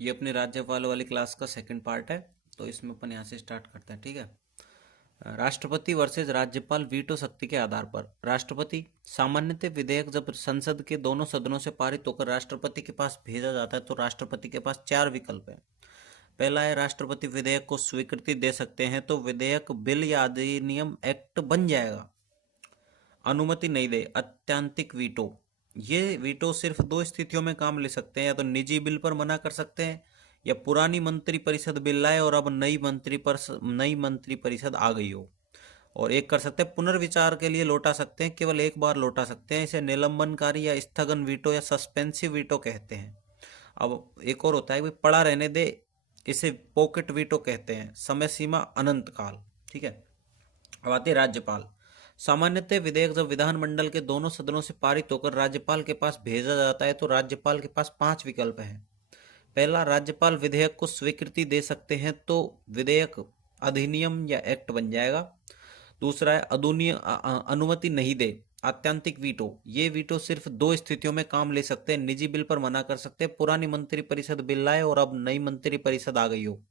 ये अपने राज्यपाल वाली क्लास का सेकंड पार्ट है, तो इसमें अपन यहाँ से स्टार्ट करते हैं। ठीक है। राष्ट्रपति वर्सेज राज्यपाल वीटो शक्ति के आधार पर। राष्ट्रपति सामान्यतः विधेयक जब संसद के दोनों सदनों से पारित होकर राष्ट्रपति के पास भेजा जाता है तो राष्ट्रपति के पास चार विकल्प है। पहला है, राष्ट्रपति विधेयक को स्वीकृति दे सकते हैं तो विधेयक बिल या अधिनियम एक्ट बन जाएगा। अनुमति नहीं दे, अत्यंतिक वीटो। ये वीटो सिर्फ दो स्थितियों में काम ले सकते हैं, या तो निजी बिल पर मना कर सकते हैं या पुरानी मंत्री परिषद बिल लाए और अब नई मंत्री परिषद आ गई हो। और एक कर सकते हैं, पुनर्विचार के लिए लौटा सकते हैं, केवल एक बार लौटा सकते हैं। इसे निलंबनकारी या स्थगन वीटो या सस्पेंसिव वीटो कहते हैं। अब एक और होता है भाई, पड़ा रहने दे, इसे पॉकेट वीटो कहते हैं। समय सीमा अनंत काल। ठीक है। अब आते हैं राज्यपाल। सामान्यतः विधेयक जब विधानमंडल के दोनों सदनों से पारित होकर राज्यपाल के पास भेजा जाता है तो राज्यपाल के पास पांच विकल्प हैं। पहला, राज्यपाल विधेयक को स्वीकृति दे सकते हैं तो विधेयक अधिनियम या एक्ट बन जाएगा। दूसरा है, अनुमति नहीं दे, आत्यंतिक वीटो। ये वीटो सिर्फ दो स्थितियों में काम ले सकते हैं, निजी बिल पर मना कर सकते हैं, पुरानी मंत्री परिषद बिल लाए और अब नई मंत्री परिषद आ गई हो।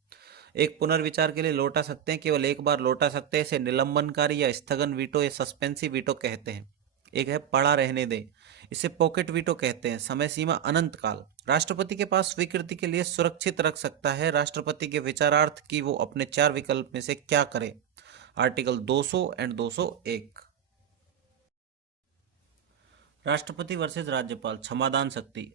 एक, पुनर्विचार के लिए लौटा सकते हैं, केवल एक बार लौटा सकते हैं। इसे निलंबनकारी या स्थगन वीटो या सस्पेंसिव वीटो कहते हैं। एक है, पड़ा रहने दे, इसे पॉकेट वीटो कहते हैं। समय सीमा अनंत काल। राष्ट्रपति के पास स्वीकृति के लिए सुरक्षित रख सकता है राष्ट्रपति के विचारार्थ कि वो अपने चार विकल्प में से क्या करे। Article 200 and 201। राष्ट्रपति वर्सेज राज्यपाल। क्षमादान शक्ति।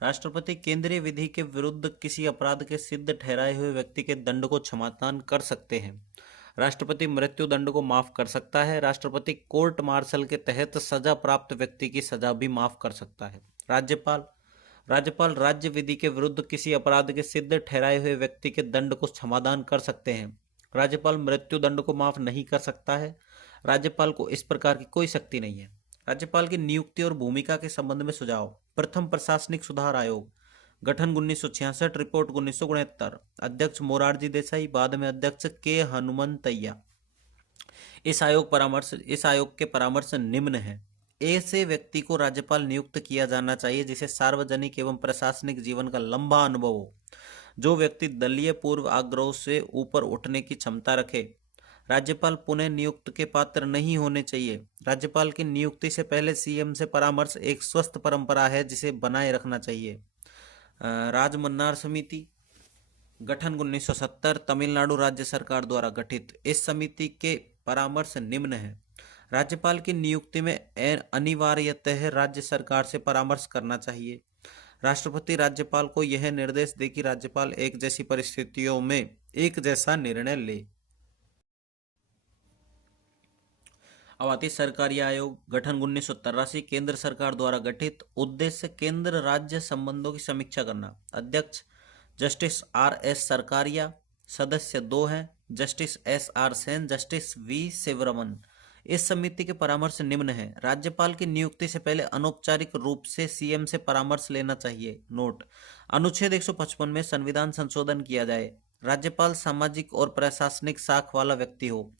राष्ट्रपति केंद्रीय विधि के विरुद्ध किसी अपराध के सिद्ध ठहराए हुए व्यक्ति के दंड को क्षमादान कर सकते हैं। राष्ट्रपति मृत्यु दंड को माफ कर सकता है। राष्ट्रपति कोर्ट मार्शल के तहत सजा प्राप्त व्यक्ति की सजा भी माफ कर सकता है। राज्यपाल राज्य विधि के विरुद्ध किसी अपराध के सिद्ध ठहराए हुए व्यक्ति के दंड को क्षमादान कर सकते हैं। राज्यपाल मृत्यु दंड को माफ नहीं कर सकता है। राज्यपाल को इस प्रकार की कोई शक्ति नहीं है। राज्यपाल की नियुक्ति और भूमिका के संबंध में सुझाव। प्रथम, प्रशासनिक सुधार आयोग, गठन 1966, रिपोर्ट 1969। अध्यक्ष मोरारजी देसाई, बाद में अध्यक्ष के हनुमंतैया। इस आयोग के परामर्श निम्न है। ऐसे व्यक्ति को राज्यपाल नियुक्त किया जाना चाहिए जिसे सार्वजनिक एवं प्रशासनिक जीवन का लंबा अनुभव हो, जो व्यक्ति दलीय पूर्व आग्रह से ऊपर उठने की क्षमता रखे। राज्यपाल पुनः नियुक्त के पात्र नहीं होने चाहिए। राज्यपाल की नियुक्ति से पहले सीएम से परामर्श एक स्वस्थ परंपरा है जिसे बनाए रखना चाहिए। राजमन्नार समिति, गठन 1970, तमिलनाडु राज्य सरकार द्वारा गठित। इस समिति के परामर्श निम्न है। राज्यपाल की नियुक्ति में अनिवार्यतः राज्य सरकार से परामर्श करना चाहिए। राष्ट्रपति राज्यपाल को यह निर्देश दे कि राज्यपाल एक जैसी परिस्थितियों में एक जैसा निर्णय ले। अब आती सरकारी आयोग, गठन 1983, केंद्र सरकार द्वारा गठित। उद्देश्य केंद्र राज्य संबंधों की समीक्षा करना। अध्यक्ष जस्टिस RS सरकारिया। सदस्य दो हैं, justice SR Sen, justice V Sivaraman. इस समिति के परामर्श निम्न है। राज्यपाल की नियुक्ति से पहले अनौपचारिक रूप से सीएम से परामर्श लेना चाहिए। नोट, अनुच्छेद 155 में संविधान संशोधन किया जाए। राज्यपाल सामाजिक और प्रशासनिक साख वाला व्यक्ति हो।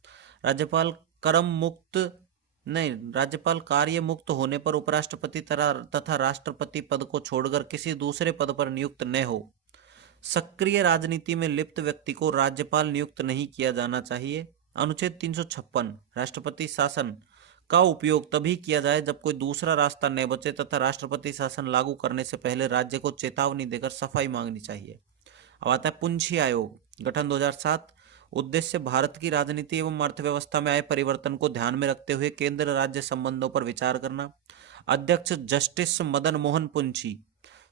राज्यपाल राज्यपाल कार्य मुक्त होने पर उपराष्ट्रपति तथा राष्ट्रपति पद को छोड़कर किसी दूसरे पद पर नियुक्त न हो। सक्रिय राजनीति में लिप्त व्यक्ति को राज्यपाल नियुक्त नहीं किया जाना चाहिए। अनुच्छेद 356, राष्ट्रपति शासन का उपयोग तभी किया जाए जब कोई दूसरा रास्ता न बचे तथा राष्ट्रपति शासन लागू करने से पहले राज्य को चेतावनी देकर सफाई मांगनी चाहिए। अब आता है पुंछी आयोग, गठन 2007। उद्देश्य भारत की राजनीति एवं अर्थव्यवस्था में आए परिवर्तन को ध्यान में रखते हुए केंद्र राज्य संबंधों पर विचार करना। अध्यक्ष जस्टिस मदन मोहन पुंछी।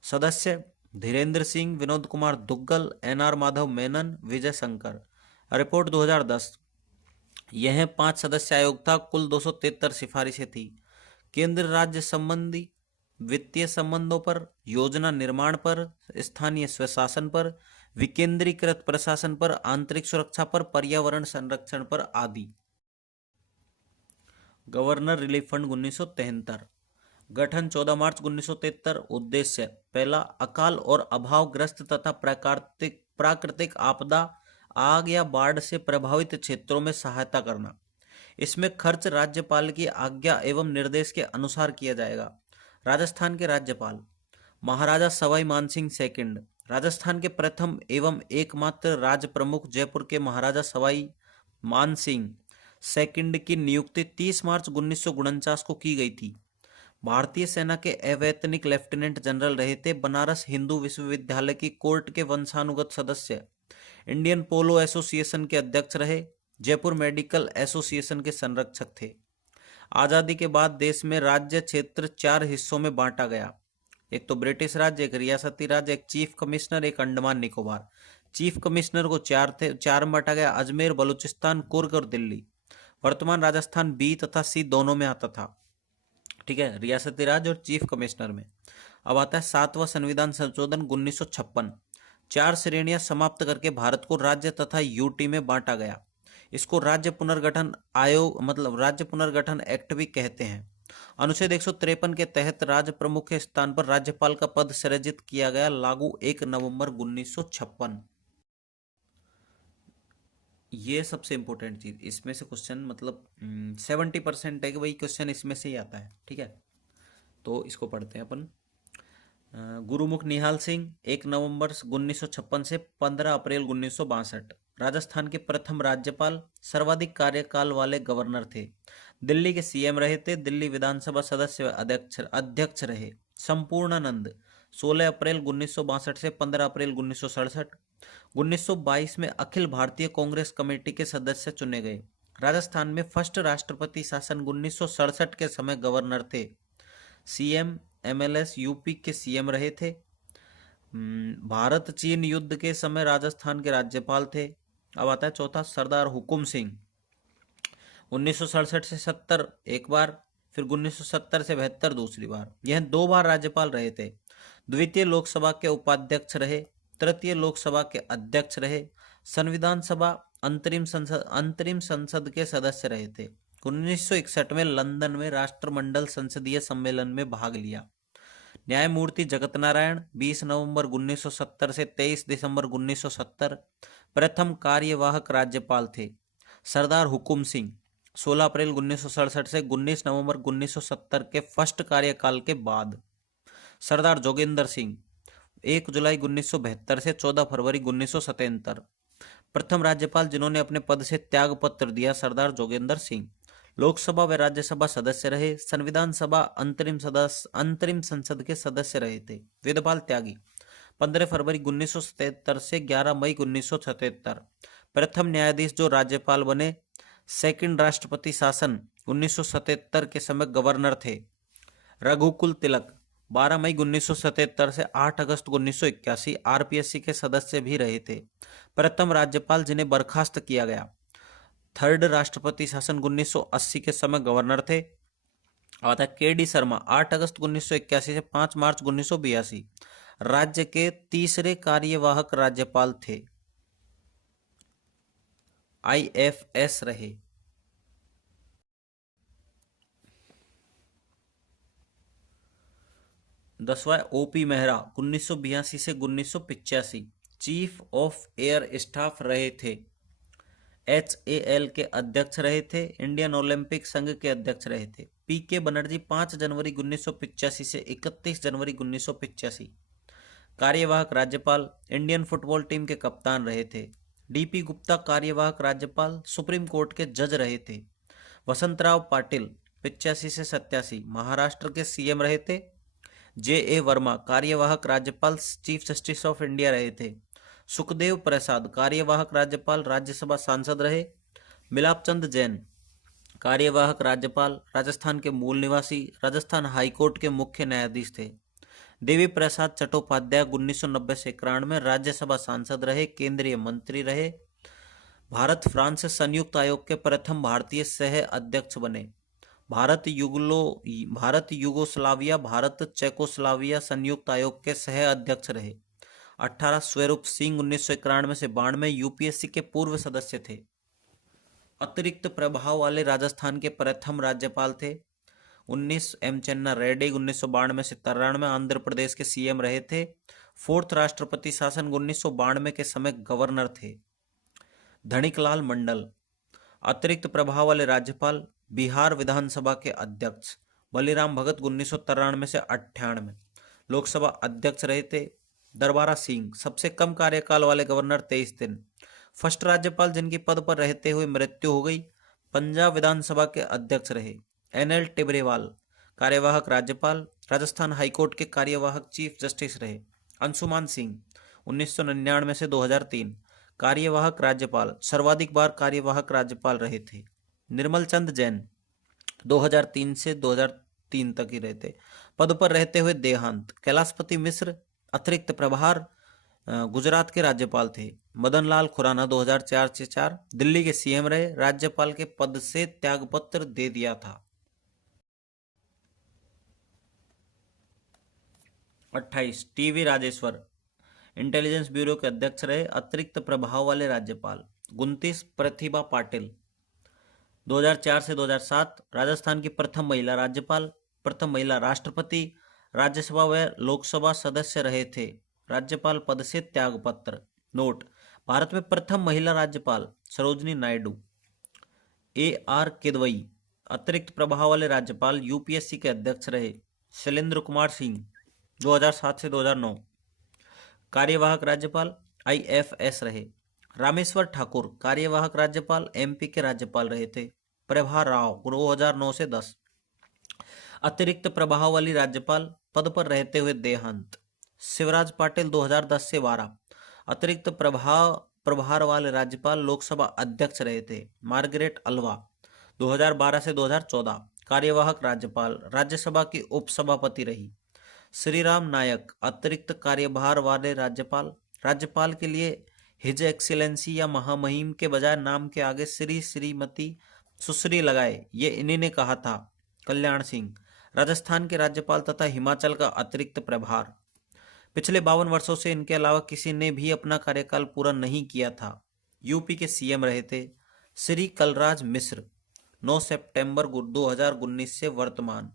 सदस्य धीरेन्द्र सिंह, विनोद कुमार दुग्गल, NR माधव मेनन, विजय शंकर। रिपोर्ट 2010। यह 5 सदस्य आयोग था। कुल 273 सिफारिशें थी। केंद्र राज्य संबंधी वित्तीय संबंधों पर, योजना निर्माण पर, स्थानीय स्वशासन पर, विकेंद्रीकृत प्रशासन पर, आंतरिक सुरक्षा पर, पर्यावरण संरक्षण पर आदि। गवर्नर रिलीफ फंड 1973, गठन 14 मार्च 1973। उद्देश्य पहला, अकाल और अभावग्रस्त तथा प्राकृतिक आपदा, आग या बाढ़ से प्रभावित क्षेत्रों में सहायता करना। इसमें खर्च राज्यपाल की आज्ञा एवं निर्देश के अनुसार किया जाएगा। राजस्थान के राज्यपाल महाराजा सवाई मानसिंह सेकंड। राजस्थान के प्रथम एवं एकमात्र राज प्रमुख जयपुर के महाराजा सवाई मान सिंह सेकंड की नियुक्ति 30 मार्च 1949 को की गई थी। भारतीय सेना के अवैतनिक लेफ्टिनेंट जनरल रहे थे। बनारस हिंदू विश्वविद्यालय की कोर्ट के वंशानुगत सदस्य, इंडियन पोलो एसोसिएशन के अध्यक्ष रहे। जयपुर मेडिकल एसोसिएशन के संरक्षक थे। आजादी के बाद देश में राज्य क्षेत्र 4 हिस्सों में बांटा गया। एक तो ब्रिटिश राज्य, एक रियासती राज्य, एक चीफ कमिश्नर, एक अंडमान निकोबार। चीफ कमिश्नर को 4 में बांटा गया, अजमेर, बलूचिस्तान, कुर्ग और दिल्ली। वर्तमान राजस्थान बी तथा सी दोनों में आता था। ठीक है, रियासती राज्य और चीफ कमिश्नर में। अब आता है 7वां संविधान संशोधन 1956। 4 श्रेणियां समाप्त करके भारत को राज्य तथा यूटी में बांटा गया। इसको राज्य पुनर्गठन आयोग मतलब राज्य पुनर्गठन एक्ट भी कहते हैं। अनुच्छेद 153 के तहत राज्य प्रमुख के स्थान पर राज्यपाल का पद सृजित किया गया, लागू 1 नवंबर 1956। ये सबसे इंपॉर्टेंट चीज, इसमें से क्वेश्चन मतलब 70% है कि वही क्वेश्चन इसमें से ही आता है। ठीक है, तो इसको पढ़ते हैं अपन। गुरुमुख निहाल सिंह 1 नवंबर 1956 से 15 अप्रैल 1962 राजस्थान के प्रथम राज्यपाल, सर्वाधिक कार्यकाल वाले गवर्नर थे। दिल्ली के सीएम रहे थे। दिल्ली विधानसभा सदस्य व अध्यक्ष रहे। संपूर्णानंद 16 अप्रैल 1962 से 15 अप्रैल 1967। 1922 में अखिल भारतीय कांग्रेस कमेटी के सदस्य चुने गए। राजस्थान में फर्स्ट राष्ट्रपति शासन 1967 के समय गवर्नर थे। सीएम एमएलएस यूपी के सीएम रहे थे। भारत चीन युद्ध के समय राजस्थान के राज्यपाल थे। अब आता है चौथा, सरदार हुकुम सिंह 1967 से 70 एक बार, फिर 1970 से 72 दूसरी बार। यह 2 बार राज्यपाल रहे थे। द्वितीय लोकसभा के उपाध्यक्ष रहे। तृतीय लोकसभा के अध्यक्ष रहे। संविधान सभा अंतरिम संसद के सदस्य रहे थे। 1961 में लंदन में राष्ट्रमंडल संसदीय सम्मेलन में भाग लिया। न्यायमूर्ति जगत नारायण 20 नवंबर 1970 से 23 दिसंबर 1970 प्रथम कार्यवाहक राज्यपाल थे। सरदार हुकुम सिंह 16 अप्रैल 1967 से 19 नवंबर 1970 के फर्स्ट कार्यकाल के बाद। सरदार जोगेंद्र सिंह 1 जुलाई 1972 से 14 फरवरी 1977 प्रथम राज्यपाल जिन्होंने अपने पद से त्यागपत्र दिया, सरदार जोगेंद्र सिंह। लोकसभा व राज्यसभा सदस्य रहे। संविधान सभा अंतरिम संसद के सदस्य रहे थे। वेदपाल त्यागी 15 फरवरी 1977 से 11 मई 1977 प्रथम न्यायाधीश जो राज्यपाल बने। सेकंड राष्ट्रपति शासन 1977 के समय गवर्नर थे। रघुकुल तिलक 12 मई 1977 से 8 अगस्त 1981 आरपीएससी के सदस्य भी रहे थे। प्रथम राज्यपाल जिन्हें बर्खास्त किया गया। थर्ड राष्ट्रपति शासन 1980 के समय गवर्नर थे। आता के डी शर्मा 8 अगस्त 1981 से 5 मार्च 1982 राज्य के तीसरे कार्यवाहक राज्यपाल थे। आईएफएस रहे। दसवां ओपी मेहरा 1982 से 1985 चीफ ऑफ एयर स्टाफ रहे थे। HAL के अध्यक्ष रहे थे। इंडियन ओलंपिक संघ के अध्यक्ष रहे थे। पीके बनर्जी 5 जनवरी 1985 से 31 जनवरी 1985 कार्यवाहक राज्यपाल, इंडियन फुटबॉल टीम के कप्तान रहे थे। डीपी गुप्ता कार्यवाहक राज्यपाल, सुप्रीम कोर्ट के जज रहे थे। वसंतराव पाटिल 85 से 87 महाराष्ट्र के सीएम रहे थे। JA वर्मा कार्यवाहक राज्यपाल, चीफ जस्टिस ऑफ इंडिया रहे थे। सुखदेव प्रसाद कार्यवाहक राज्यपाल, राज्यसभा सांसद रहे। मिलापचंद जैन कार्यवाहक राज्यपाल, राजस्थान के मूल निवासी, राजस्थान हाईकोर्ट के मुख्य न्यायाधीश थे। देवी प्रसाद चट्टोपाध्याय 1990 से 91 में राज्यसभा सांसद रहे, केंद्रीय मंत्री रहे। भारत फ्रांस संयुक्त आयोग के प्रथम भारतीय सह अध्यक्ष बने। भारत युगोस्लाविया भारत चेकोस्लाविया संयुक्त आयोग के सह अध्यक्ष रहे। 18 स्वरूप सिंह 1991 से 92 यूपीएससी के पूर्व सदस्य थे। अतिरिक्त प्रभाव वाले राजस्थान के प्रथम राज्यपाल थे। 19 एम चन्ना रेड्डी 1992 से 93 आंध्र प्रदेश के सीएम रहे थे। फोर्थ राष्ट्रपति शासन 1992 के समय गवर्नर थे। धनिकलाल मंडल अतिरिक्त प्रभाव वाले राज्यपाल, बिहार विधानसभा के अध्यक्ष। बलिराम भगत 1993 से 98 लोकसभा अध्यक्ष रहे थे। दरबारा सिंह, सबसे कम कार्यकाल वाले गवर्नर 23 दिन। फर्स्ट राज्यपाल जिनकी पद पर रहते हुए मृत्यु हो गई, पंजाब विधानसभा के अध्यक्ष रहे NL टिबरेवाल। कार्यवाहक राज्यपाल, राजस्थान हाईकोर्ट के कार्यवाहक चीफ जस्टिस रहे अंशुमान सिंह 1999 से 2003। कार्यवाहक राज्यपाल, सर्वाधिक बार कार्यवाहक राज्यपाल रहे थे निर्मल चंद जैन 2003 से 2003 तक ही रहते। पद पर रहते हुए देहांत। कैलाशपति मिश्र अतिरिक्त प्रभार गुजरात के राज्यपाल थे। मदन लाल खुराना 2004 से 4 दिल्ली के CM रहे। राज्यपाल के पद से त्यागपत्र दे दिया था। 28 TV राजेश्वर इंटेलिजेंस ब्यूरो के अध्यक्ष रहे, अतिरिक्त प्रभाव वाले राज्यपाल। 29 प्रतिभा पाटिल 2004 से 2007 राजस्थान की प्रथम महिला राज्यपाल, प्रथम महिला राष्ट्रपति, राज्यसभा व लोकसभा सदस्य रहे थे। राज्यपाल पद से त्यागपत्र। नोट: भारत में प्रथम महिला राज्यपाल सरोजनी नायडू। AR किदवई अतिरिक्त प्रभाव वाले राज्यपाल, UPSC के अध्यक्ष रहे। शैलेंद्र कुमार सिंह 2007 से 2009 कार्यवाहक राज्यपाल, IFS रहे। रामेश्वर ठाकुर कार्यवाहक राज्यपाल, MP के राज्यपाल रहे थे। प्रभा राव 2009 से 10 अतिरिक्त प्रभाव वाली राज्यपाल, पद पर रहते हुए देहांत। शिवराज पाटिल 2010 से 12 अतिरिक्त प्रभार वाले राज्यपाल, लोकसभा अध्यक्ष रहे थे। मार्गरेट अल्वा 2012 से 2014 कार्यवाहक राज्यपाल, राज्यसभा की उपसभापति रही। श्रीराम नायक अतिरिक्त कार्यभार वाले राज्यपाल, राज्यपाल के लिए हिज एक्सीलेंसी या महामहिम के बजाय नाम के आगे श्री, श्रीमती, सुश्री लगाए, ये इन्हीं ने कहा था। कल्याण सिंह राजस्थान के राज्यपाल तथा हिमाचल का अतिरिक्त प्रभार। पिछले 52 वर्षों से इनके अलावा किसी ने भी अपना कार्यकाल पूरा नहीं किया था। यूपी के CM रहे थे श्री कलराज मिश्र 9 सितंबर 2019 से वर्तमान।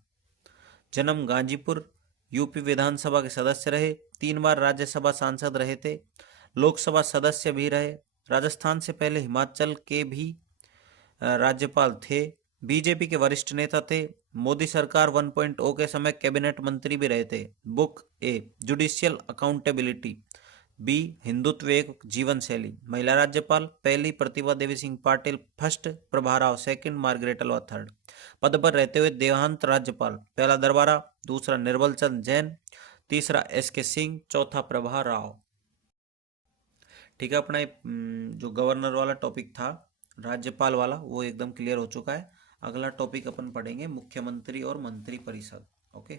जन्म गाजीपुर। यूपी विधानसभा के सदस्य रहे। 3 बार राज्यसभा सांसद रहे थे। लोकसभा सदस्य भी रहे। राजस्थान से पहले हिमाचल के भी राज्यपाल थे। बीजेपी के वरिष्ठ नेता थे। मोदी सरकार 1.0 के समय कैबिनेट मंत्री भी रहे थे। Book A judicial accountability. B Hindutva एक जीवन शैली। महिला राज्यपाल, पहली Pratibha Devi Singh Patil, first Prabha Rao, second Margaret Alva, third. पद पर रहते हुए देहांत राज्यपाल, पहला दरबारा, दूसरा निर्मल चंद जैन, तीसरा SK सिंह, चौथा प्रभा राव। ठीक है, अपना जो गवर्नर वाला टॉपिक था, राज्यपाल वाला, वो एकदम क्लियर हो चुका है। अगला टॉपिक अपन पढ़ेंगे मुख्यमंत्री और मंत्री परिषद। ओके।